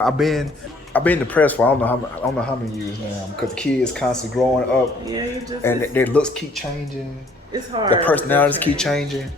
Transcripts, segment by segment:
I've been depressed for I don't know how many years now because the kids constantly growing up. Yeah, you just and their looks keep changing. It's hard. Their personalities keep changing.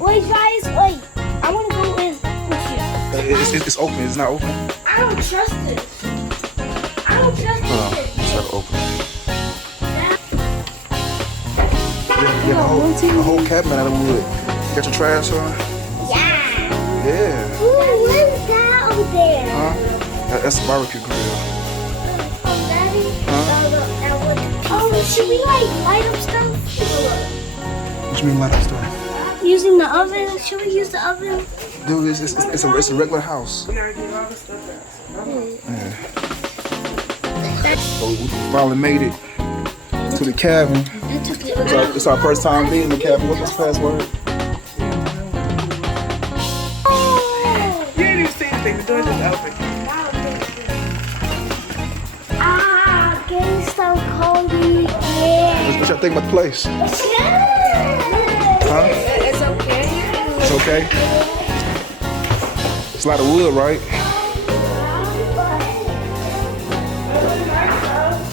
Wait, guys, wait. I want to go in with you. It's open. It's not open. I don't trust this. I don't trust this. Let's try to open it. Yeah, a whole cabinet out of wood. You got your trash on? Yeah. Yeah. Ooh, what is that over there? Huh? That's a barbecue grill. Oh, Daddy? Huh? Oh, should we like light up stuff? What you mean light up stuff? Using the oven? Should we use the oven? Dude, it's a regular house. We gotta get all the stuff out. Yeah. So we finally made it to the cabin. It's our first time being in the cabin. What's this password? You ain't even seen anything. The door just open. Gangsta Cody. Yeah. What y'all think about the place? Huh? It's okay. It's okay? It's a lot of wood, right?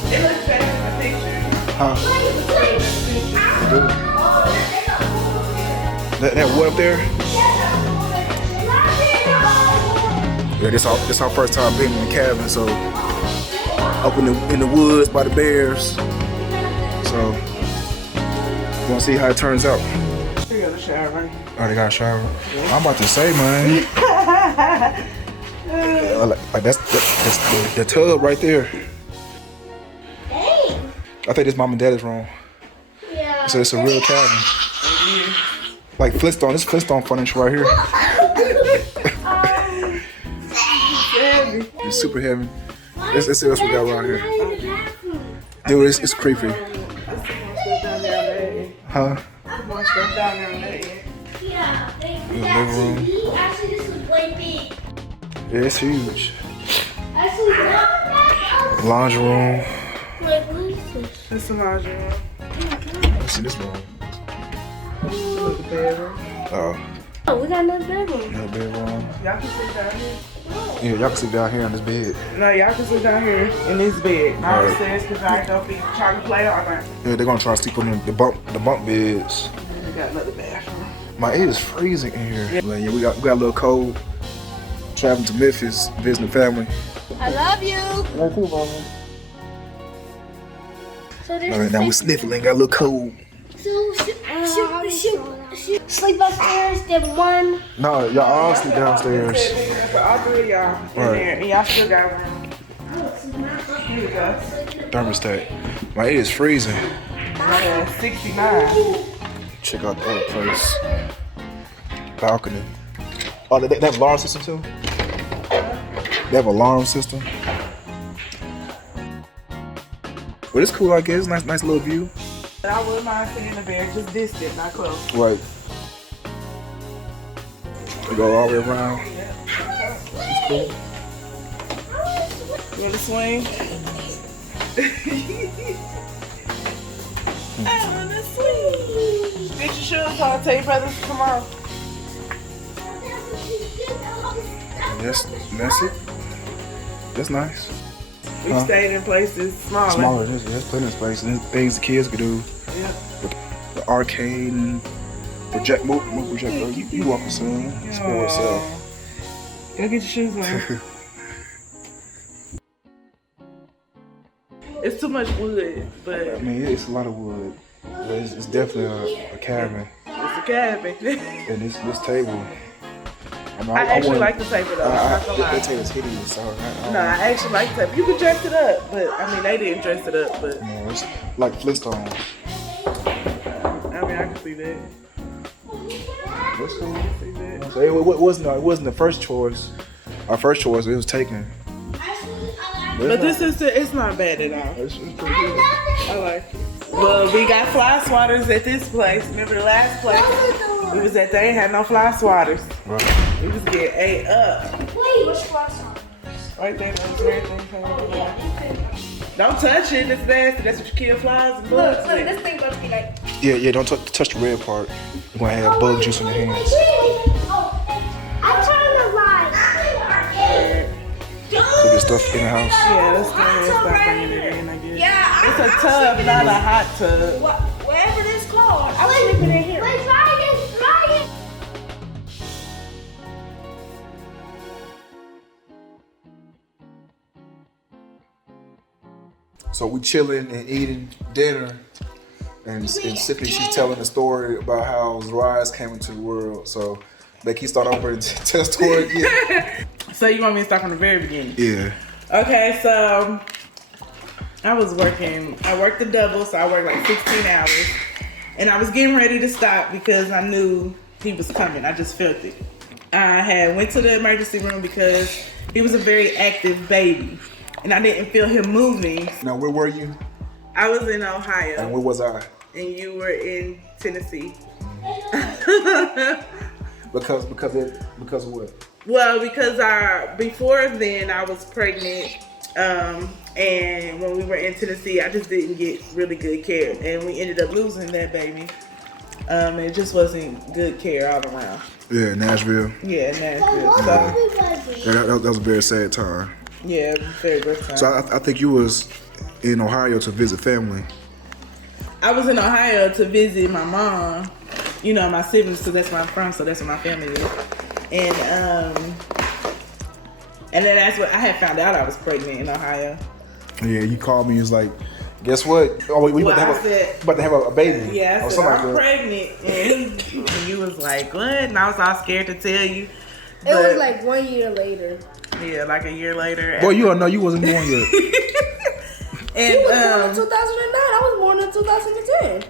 It looks better in my picture. Huh? That wood up there? Yeah, this our first time being in the cabin, so up in the woods by the bears. So we're gonna see how it turns out. You got a shower right here. Oh, they got a shower. I'm about to say, man. Like that's the tub right there. Hey. I think this mom and dad's room. Yeah. So it's a real cabin. Like Flintstone. This Flintstone furniture right here. Heavy. It's super heavy. Let's see what we got around here. Dude, it's creepy. Huh? More stuff down there in that end. Yeah. Living room. Actually, this is way big. Yeah, it's huge. Actually, that. Laundry room. Wait, what is this? This is the laundry room. Let's see this room. Look at the bedroom. Oh, we got another bedroom. Another bedroom. Y'all can sit down here. Yeah, y'all can sit down here on this bed. No, y'all can sit down here in this bed. Not Right. upstairs because I ain't gonna be trying to play all night. Yeah, they're gonna try to sleep on the bunk beds. We got another bathroom. My, it is freezing in here. Yeah, we got a little cold. Traveling to Memphis, visiting family. I love you. Very cool, mama. So there's All right, now we're sniffling, got a little cold. So sleep upstairs, then one. No, y'all all sleep downstairs. For all three of y'all in Right. there, and y'all still got room. Here we go. Thermostat. My, it is freezing. Yeah, 69. Check out the other place. Balcony. Oh, they have alarm system too? They have alarm system. But it's cool, I guess. Nice little view. But I wouldn't mind seeing the bear, just distant, not close. Right. We go all the way around. It's cool. You want to swing? I want to swing. Get your shoes on. Tell your brothers to come on. That's it. That's nice. We stayed in places smaller. Smaller, there's plenty of space and things the kids could do. Yeah. The arcade and projector. You walking soon. Spoil yourself. Go get your shoes on. It's too much wood, but I mean, it's a lot of wood. It's definitely a cabin. It's a cabin. And this table. I actually like the table though. I'm not gonna lie. That table's hideous. So No, I actually like the table. You can dress it up, but I mean they didn't dress it up, but no, it's like Flintstones. I mean I can see that. That's cool. I can see that. So it wasn't the first choice. Our first choice, it was taken. But it's not bad at all. It's pretty good. I like it. Well, we got fly swatters at this place. Remember the last place? We was at, they ain't had no fly swatters. Right. We was getting ate up. Wait, what's cross on? Right there, those weird things. Don't touch it, it's nasty. That's what you kill flies and bugs Look, with. this thing about to be like. Yeah, don't touch the red part. You're gonna have bug juice in your hands. I turned the light. Put your stuff in the house. Yeah, let's go ahead and start bringing it in, I guess. Yeah, It's a tub, not a hot tub. Whatever this called. I'm sleeping in here. Wait, try it. So we chilling and eating dinner, and Symphony, she's telling a story about how Zerius came into the world. So Becky, start over and tell the story again. So you want me to start from the very beginning? Yeah. Okay, so I worked the double, so I worked like 16 hours. And I was getting ready to stop because I knew he was coming. I just felt it. I had went to the emergency room because he was a very active baby. And I didn't feel him moving. Now, where were you? I was in Ohio. And where was I? And you were in Tennessee. Because of what? Well, because before then I was pregnant, and when we were in Tennessee, I just didn't get really good care, and we ended up losing that baby. It just wasn't good care all around. Yeah, Nashville. Yeah, Nashville. So Yeah, that was a very sad time. yeah, very good time. So I think you was in Ohio to visit family. I was in Ohio to visit my mom. You know, my siblings, because that's where I'm from, so that's where my family is. And then that's what I had found out I was pregnant in Ohio. Yeah, you called me. You was like, "Guess what? Oh, we about to have a baby." Yeah, I or said, something I'm like that. pregnant. And you was like, what? And I was all scared to tell you. It was like 1 year later. Yeah, like a year later. Boy, you don't know you wasn't born yet. And, He was born in 2009. I was born in 2010.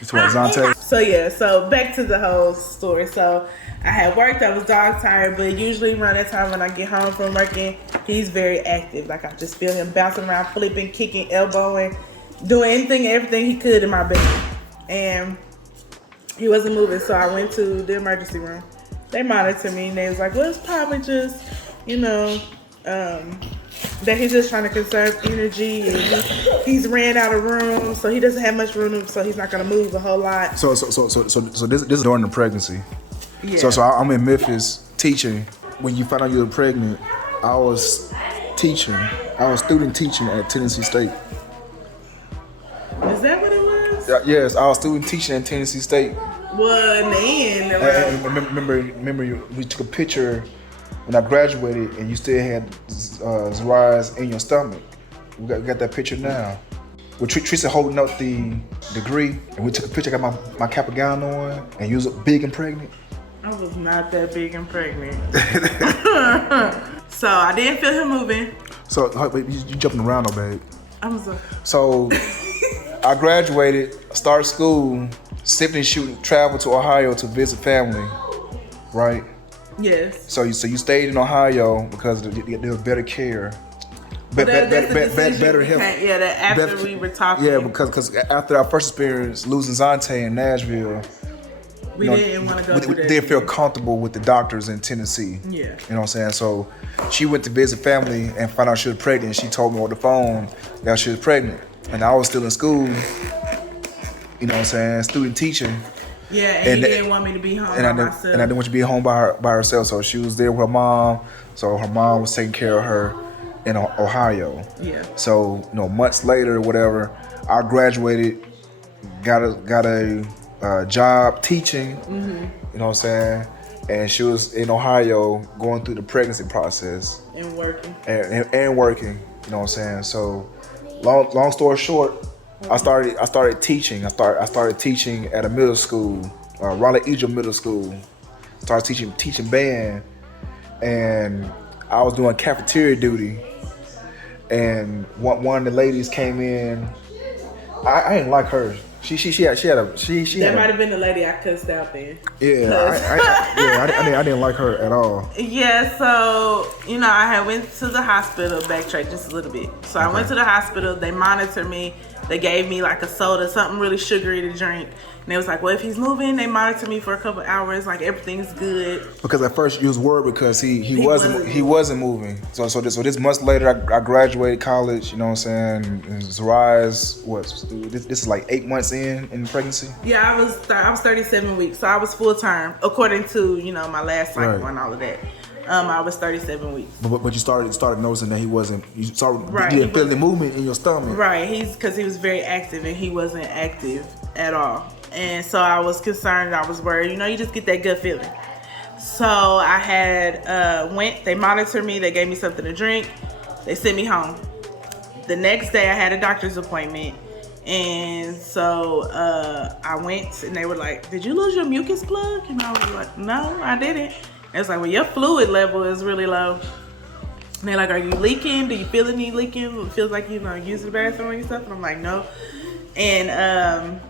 It's what Zontay. So yeah, so back to the whole story. So I had worked, I was dog tired, but usually around that time when I get home from working, he's very active. Like I just feel him bouncing around, flipping, kicking, elbowing, doing anything, everything he could in my bed. And he wasn't moving, so I went to the emergency room. They monitored me and they was like, well, it's probably just, you know, that he's just trying to conserve energy, and he's ran out of room, so he doesn't have much room, so he's not gonna move a whole lot. So this is during the pregnancy. Yeah. So I'm in Memphis teaching. When you found out you were pregnant, I was teaching. I was student teaching at Tennessee State. Is that what it was? Yes, I was student teaching at Tennessee State. Well, in the end, And remember, we took a picture when I graduated, and you still had Zerius in your stomach. We got that picture now. With Teresa holding up the degree, and we took a picture. I got my cap and gown on, and you was big and pregnant. I was not that big and pregnant. So I didn't feel him moving. So you jumping around, though, babe. So I graduated, started school. Symphony traveled to Ohio to visit family, right? Yes. So you stayed in Ohio because there was better care, better health. Yeah, that after we were talking. Yeah, because after our first experience losing Zontay in Nashville, we didn't want to go through that. They didn't feel comfortable with the doctors in Tennessee. Yeah. You know what I'm saying? So she went to visit family and found out she was pregnant. She told me on the phone that she was pregnant, and I was still in school. You know what I'm saying? Student teaching. Yeah, and he didn't want me to be home by myself. And I didn't want you to be home by herself. So she was there with her mom. So her mom was taking care of her in Ohio. Yeah. So months later, whatever, I graduated, got a job teaching. Mm-hmm. You know what I'm saying? And she was in Ohio going through the pregnancy process and working. And working. You know what I'm saying? So long story short, I started teaching. I started teaching at a middle school, Raleigh Egypt Middle School. Started teaching band, and I was doing cafeteria duty. And one of the ladies came in. I didn't like her. She had That might have been the lady I cussed out then. I didn't like her at all. Yeah, so I had went to the hospital. Backtrack just a little bit. So I went to the hospital. They monitored me. They gave me like a soda, something really sugary to drink. And they was like, well, if he's moving, they monitor me for a couple hours, like everything's good. Because at first you was worried because he wasn't moving. So this months later I graduated college, you know what I'm saying? Zerius, this is like 8 months in pregnancy? Yeah, I was 37 weeks, so I was full term according to, my last cycle and all of that. I was 37 weeks. But you started noticing that he wasn't. You Right, didn't feel the movement in your stomach. Right, because he was very active and he wasn't active at all. And so I was concerned, I was worried. You just get that gut feeling. So I had they monitored me, they gave me something to drink, they sent me home. The next day I had a doctor's appointment. And so I went and they were like, did you lose your mucus plug? And I was like, no, I didn't. And it's like, well, your fluid level is really low. And they're like, are you leaking? Do you feel any leaking? It feels like using the bathroom and stuff. And I'm like, no. And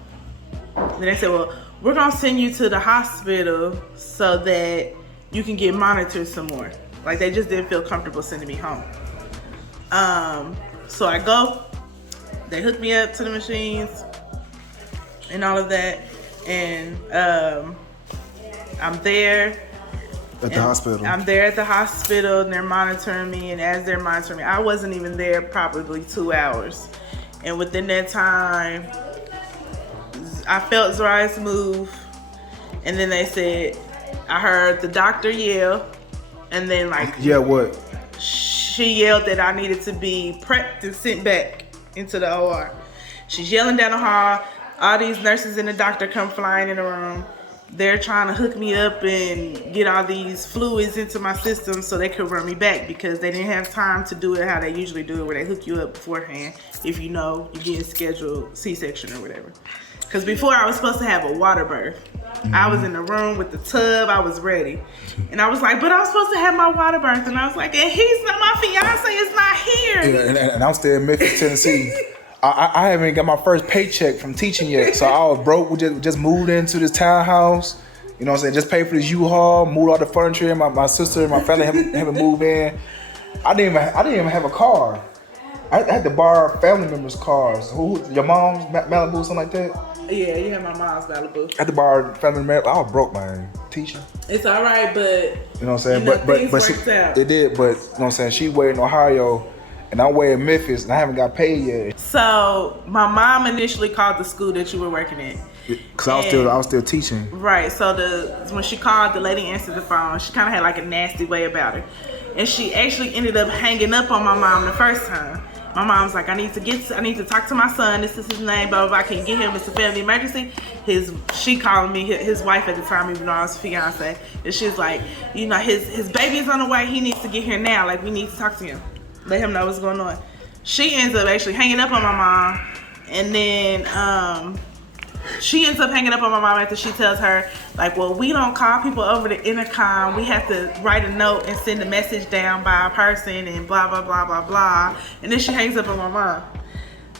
then they said, well, we're gonna send you to the hospital so that you can get monitored some more. Like, they just didn't feel comfortable sending me home. So I go, they hook me up to the machines and all of that. And I'm there. At the hospital. I'm there at the hospital and they're monitoring me. And as they're monitoring me, I wasn't even there probably 2 hours. And within that time, I felt Zerius move. And then they said, I heard the doctor yell. And then yeah, what? She yelled that I needed to be prepped and sent back into the OR. She's yelling down the hall. All these nurses and the doctor come flying in the room. They're trying to hook me up and get all these fluids into my system so they could run me back because they didn't have time to do it how they usually do it, where they hook you up beforehand if you're getting scheduled C-section or whatever. Because before I was supposed to have a water birth. Mm-hmm. I was in the room with the tub, I was ready. And I was like, but I was supposed to have my water birth. And I was like, and he's not, my fiance is not here. Yeah, and I'm still in Memphis, Tennessee. I haven't got my first paycheck from teaching yet, so I was broke. We just moved into this townhouse. You know what I'm saying? Just paid for this U-Haul, moved all the furniture. My sister and my family haven't moved in. I didn't even have a car. I had to borrow family members' cars. Your mom's Malibu, something like that? Yeah, you have my mom's Malibu. I had to borrow family members. I was broke, man. Teaching. It's all right, but you know what I'm saying? things worked out. It did, but you know what I'm saying? She way in Ohio. And I'm way in Memphis, and I haven't got paid yet. So my mom initially called the school that you were working at. Cause I was still teaching. Right. So when she called, the lady answered the phone. She kind of had like a nasty way about her, and she actually ended up hanging up on my mom the first time. My mom was like, I need to talk to my son. This is his name. Blah blah blah. Can you get him? It's a family emergency. She called me his wife at the time, even though I was fiance. And she was like, his baby is on the way. He needs to get here now. Like, we need to talk to him. Let him know what's going on. She ends up actually hanging up on my mom, and then she ends up hanging up on my mom after she tells her, like, well, we don't call people over the intercom. We have to write a note and send a message down by a person and blah, blah, blah, blah, blah. And then she hangs up on my mom.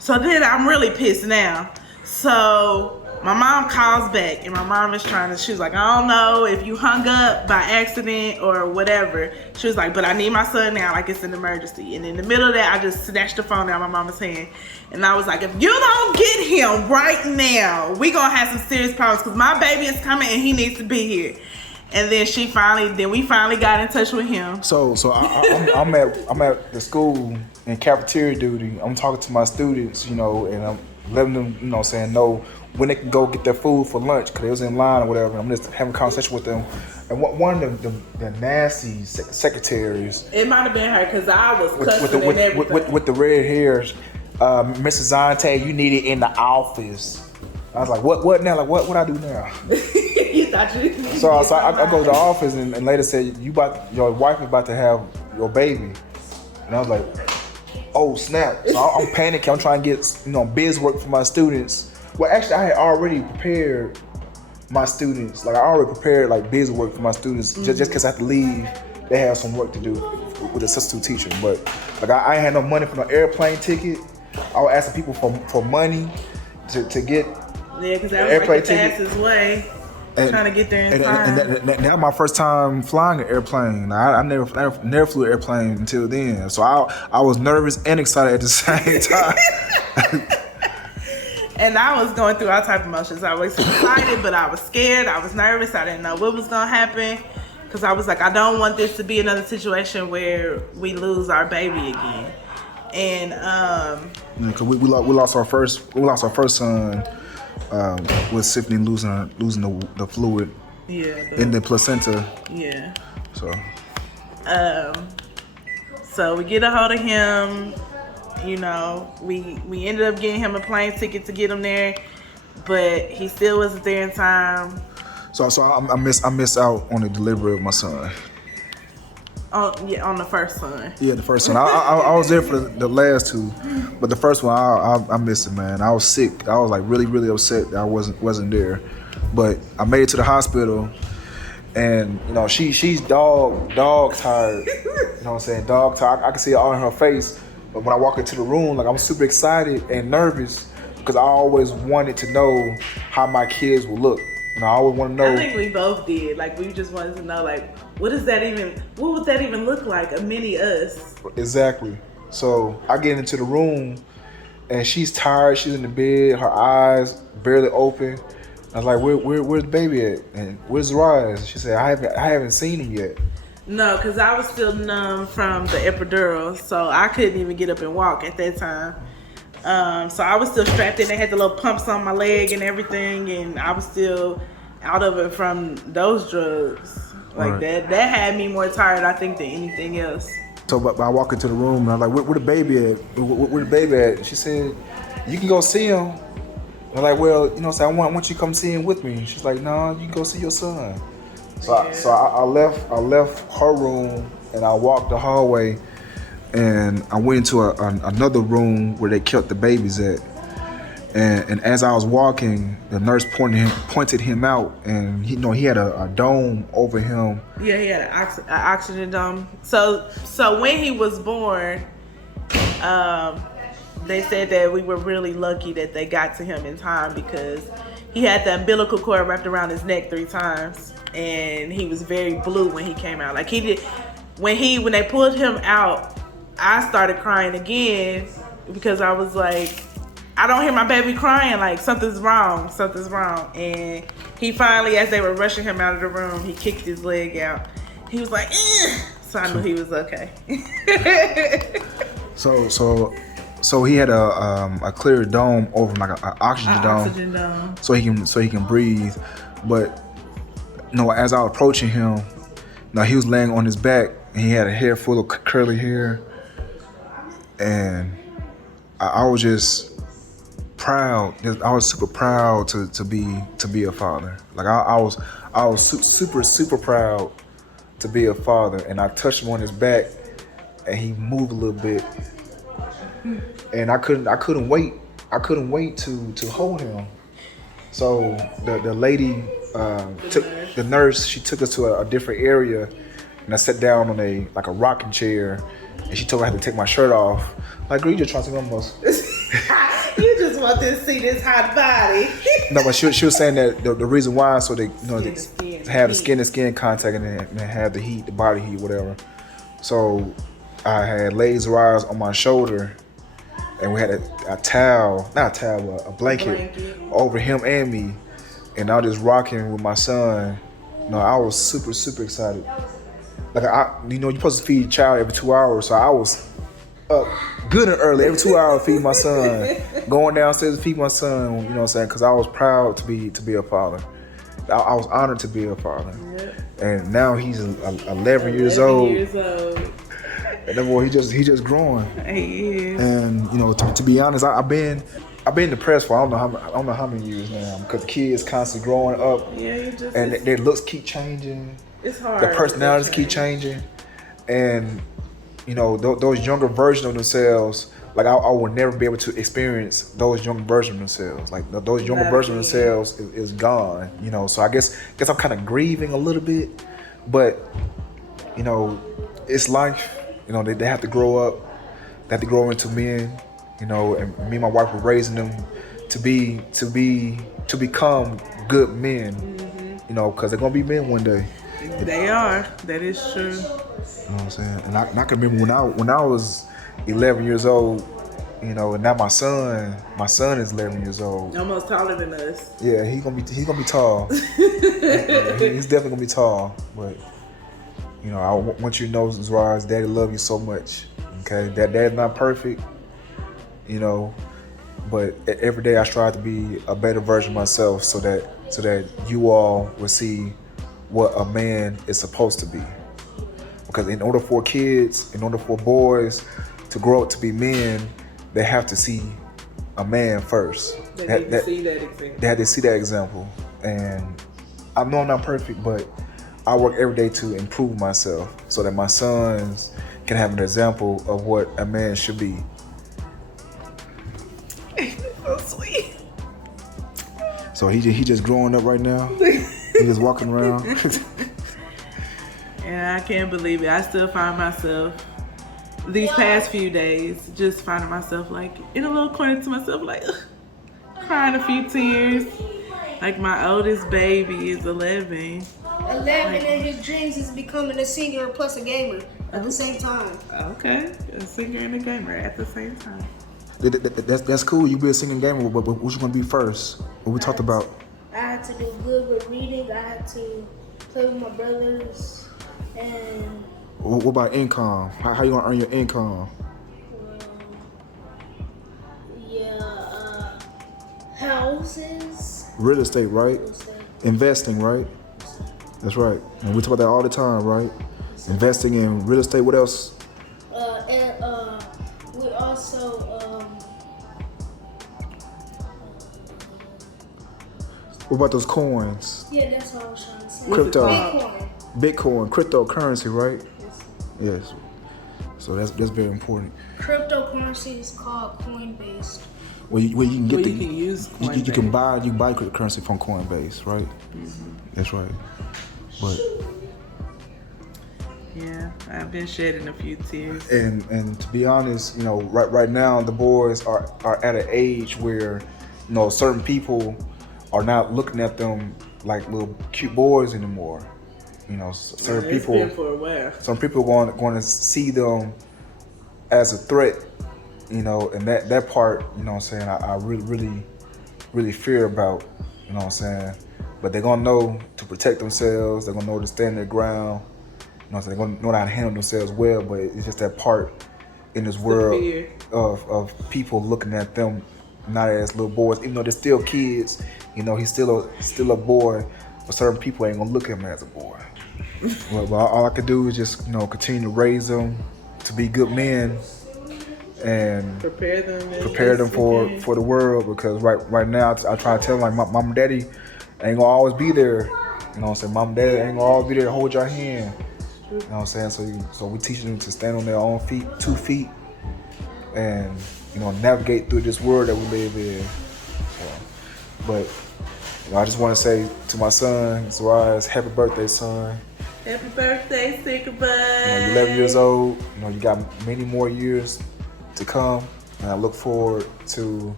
So then I'm really pissed now. So my mom calls back, and my mom is she was like, I don't know if you hung up by accident or whatever. She was like, but I need my son now, like it's an emergency. And in the middle of that, I just snatched the phone out of my mama's hand. And I was like, if you don't get him right now, we gonna have some serious problems because my baby is coming and he needs to be here. And then we finally got in touch with him. So I'm at the school in cafeteria duty. I'm talking to my students, and I'm letting them, know when they can go get their food for lunch because they was in line or whatever. I'm just having a conversation with them. And one of the nasty secretaries. It might have been her because I was cussing and everything. With the red hairs, Mrs. Zontay, you need it in the office. I was like, what now? Like, what I do now? You thought you So I go to the office and later said, your wife is about to have your baby. And I was like, oh snap! So I'm panicking. I'm trying to get biz work for my students. Well, actually, I had already prepared my students. Like I already prepared like biz work for my students just because I have to leave. They have some work to do with a substitute teacher. But like I ain't had no money for no airplane ticket. I was asking people for money to get because that was like the fastest way. Trying to get there in time. And that my first time flying an airplane. I never flew an airplane until then. So I was nervous and excited at the same time. And I was going through all type of emotions. I was excited, but I was scared. I was nervous. I didn't know what was gonna happen. Cause I was like, I don't want this to be another situation where we lose our baby again. And cause we lost our first son. With Symphony losing the fluid in the placenta. Yeah. So. So we get a hold of him. We ended up getting him a plane ticket to get him there, but he still wasn't there in time. So I missed out on the delivery of my son. On the first son. Yeah, the first son. I was there for the last two, but the first one I missed it, man. I was sick. I was like really, really upset that I wasn't there. But I made it to the hospital, and she's dog tired. You know what I'm saying? Dog tired. I can see it all in her face. But when I walk into the room, like I'm super excited and nervous because I always wanted to know how my kids will look. I always want to know. I think we both did. Like we just wanted to know, like, what would that even look like? A mini us. Exactly. So I get into the room, and she's tired. She's in the bed. Her eyes barely open. I was like, where's the baby at? And where's Zerius? She said, I haven't seen him yet. No, because I was still numb from the epidural, so I couldn't even get up and walk at that time. So I was still strapped in. They had the little pumps on my leg and everything, and I was still out of it from those drugs. Like that had me more tired, I think, than anything else. So, but I walk into the room and I'm like, where the baby at? Where the baby at? She said, you can go see him. I'm like, well, I want you to come see him with me. She's like, no, you can go see your son. So, I left her room and I walked the hallway. And I went into another room where they kept the babies at. And as I was walking, the nurse pointed him out, and he had a dome over him. Yeah, he had an oxygen dome. So when he was born, they said that we were really lucky that they got to him in time because he had the umbilical cord wrapped around his neck 3 times, and he was very blue when he came out. Like he did when they pulled him out. I started crying again because I was like, I don't hear my baby crying, like something's wrong. And he finally, as they were rushing him out of the room, he kicked his leg out. He was like, ugh. So I knew he was okay. So he had a clear dome over him, like an oxygen dome. So he can breathe. But as I was approaching him, he was laying on his back and he had a hair full of curly hair. And I was just proud. I was super proud to be a father. Like I was super proud to be a father. And I touched him on his back, and he moved a little bit. And I couldn't wait. I couldn't wait to hold him. So the lady the nurse. She took us to a different area, and I sat down on a rocking chair. And she told me I had to take my shirt off. Like, girl, you just trying to see my muscles. You just want to see this hot body. No, but she was saying that the reason why, so they have the skin to skin contact and then have the heat, the body heat, whatever. So I had laid Zerius on my shoulder, and we had a blanket over him and me, and I was just rocking with my son. I was super excited. Like you're supposed to feed a child every 2 hours, so I was up good and early every 2 hours feed my son, going downstairs to feed my son. You know what I'm saying? Because I was proud to be a father. I was honored to be a father. Yep. And now he's 11 years old. And that boy, he just growing. He is. And to be honest, I've been depressed for I don't know how many years now, because the kids constantly growing up. Yeah, and their looks keep changing. It's hard. The personalities keep changing, and you know, those younger versions of themselves, like I would never be able to experience those younger versions of themselves. Like those younger versions of themselves is gone, you know. So I guess I'm kind of grieving a little bit, but you know, it's life. You know, they have to grow up. They have to grow into men. You know, and me and my wife were raising them to become good men. You know, because they're gonna be men one day. They are. That is true. You know what I'm saying? And I can remember when I was 11 years old, you know, and now my son is 11 years old. Almost taller than us. Yeah, he's gonna be tall. Yeah, he's definitely gonna be tall. But you know, I want you to know, Zerius, Daddy love you so much. Okay, Dad's not perfect, you know, but every day I strive to be a better version of myself, so that you all will see what a man is supposed to be. Because in order for boys to grow up to be men, they have to see a man first. They need to see that example. They had to see that example. And I know I'm not perfect, but I work every day to improve myself so that my sons can have an example of what a man should be. So sweet. So he just growing up right now. He just walking around. Yeah, I can't believe it. I still find myself these past few days just finding myself like in a little corner to myself, like crying a few tears. Like my oldest baby is 11. 11 and his dreams is becoming a singer plus a gamer at the same time. Okay, a singer and a gamer at the same time. That's cool. You be a singing gamer, but what you gonna be first? What we talked about? I had to do good with reading. I had to play with my brothers. And what about income? How you gonna earn your income? Houses. Real estate, right? Investing, right? That's right. And we talk about that all the time, right? Investing in real estate. What else? We also what about those coins? yeah, that's what I was trying to say. Crypto. Bitcoin. Cryptocurrency, right? Yes. So that's very important. Cryptocurrency is called Coinbase. Where you can get you can use Coinbase. you can buy cryptocurrency from Coinbase, right? Mm-hmm. That's right. But yeah, I've been shedding a few tears. And to be honest, you know, right now the boys are at an age where, you know, certain people are not looking at them like little cute boys anymore. You know, certain people. Been for a while. Some people are going to see them as a threat. You know, and that part, you know what I'm saying, I really fear about, you know what I'm saying. But they're gonna know to protect themselves, they're gonna know to stand their ground, you know what I'm saying, they're gonna know how to handle themselves well, but it's just that part in this world of people looking at them not as little boys, even though they're still kids, you know, he's still a boy, but certain people ain't gonna look at him as a boy. Well, all I can do is just, you know, continue to raise them to be good men and prepare them for the world, because right now I try to tell them, like, mom and daddy ain't gonna always be there. You know what I'm saying? Mom and daddy ain't gonna always be there to hold your hand. You know what I'm saying? So we teach them to stand on their own feet, 2 feet, and, you know, navigate through this world that we live in. So, but, you know, I just want to say to my son, Zerius, happy birthday, son. Happy birthday, sticker bud. You know, you're 11 years old. You know, you got many more years to come, and I look forward to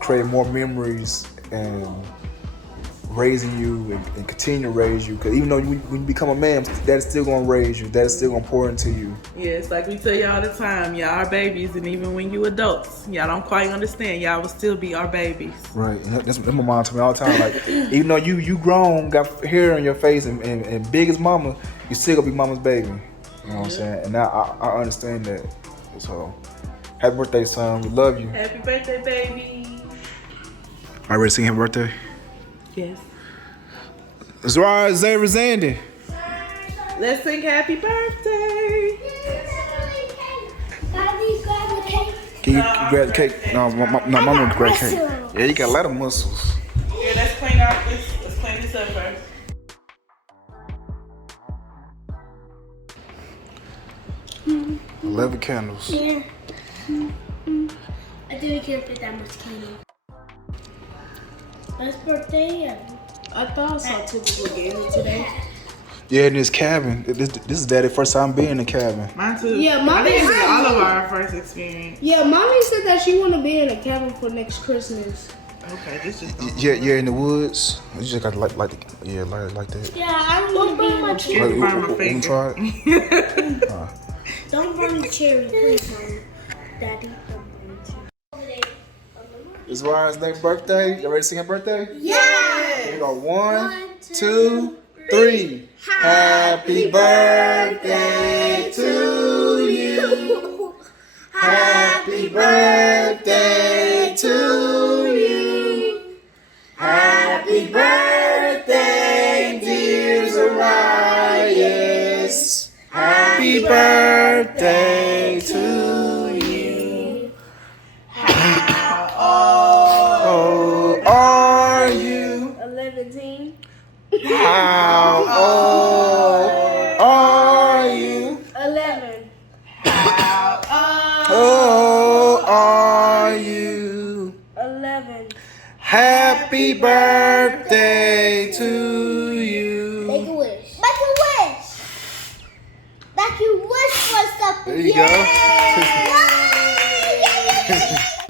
creating more memories and raising you and continue to raise you. Because even though when you become a man, Dad's still gonna raise you. Dad's still gonna pour into you. Yes, like we tell y'all all the time, y'all are babies, and even when you adults, y'all don't quite understand. Y'all will still be our babies. Right. That's my mom told me all the time. Like, even though you grown, got hair on your face, and big as mama, you still gonna be mama's baby. You know what I'm saying? And now I understand that. So, happy birthday, son. We love you. Happy birthday, baby. All right, ready to sing happy birthday? Yes. Zerius, Zerius, Andy. Let's sing happy birthday. Can you grab the cake? No, mama grab the cake. Yeah, you got a lot of muscles. Yeah, let's clean this up first. 11 candles. Yeah. I didn't care if that much candle. Last birthday. I thought I saw two people getting it today. Yeah, in this cabin. This is Daddy's first time being in the cabin. Mine too. Yeah, I mommy think it's said- all of our first experience. Yeah, mommy said that she want to be in a cabin for next Christmas. Okay, this just don't. Yeah, in the woods. You just gotta like that. Yeah, I don't want to be in a Scared cherry. to find my You favorite. try it? Don't burn the cherry, please, Mom. Daddy, don't burn the cherry. It's Ryan's next birthday. You ready to sing happy birthday? Yeah. Here we go. 1, 2, 3. Happy birthday to you. Happy birthday to you. Happy birthday, dear Zerius. Happy birthday to you. How old are you? 11. How old are you? 11. How old are you? 11. Happy birthday to you. Make a wish. Make a wish. Make you wish for something. There you go. Yay!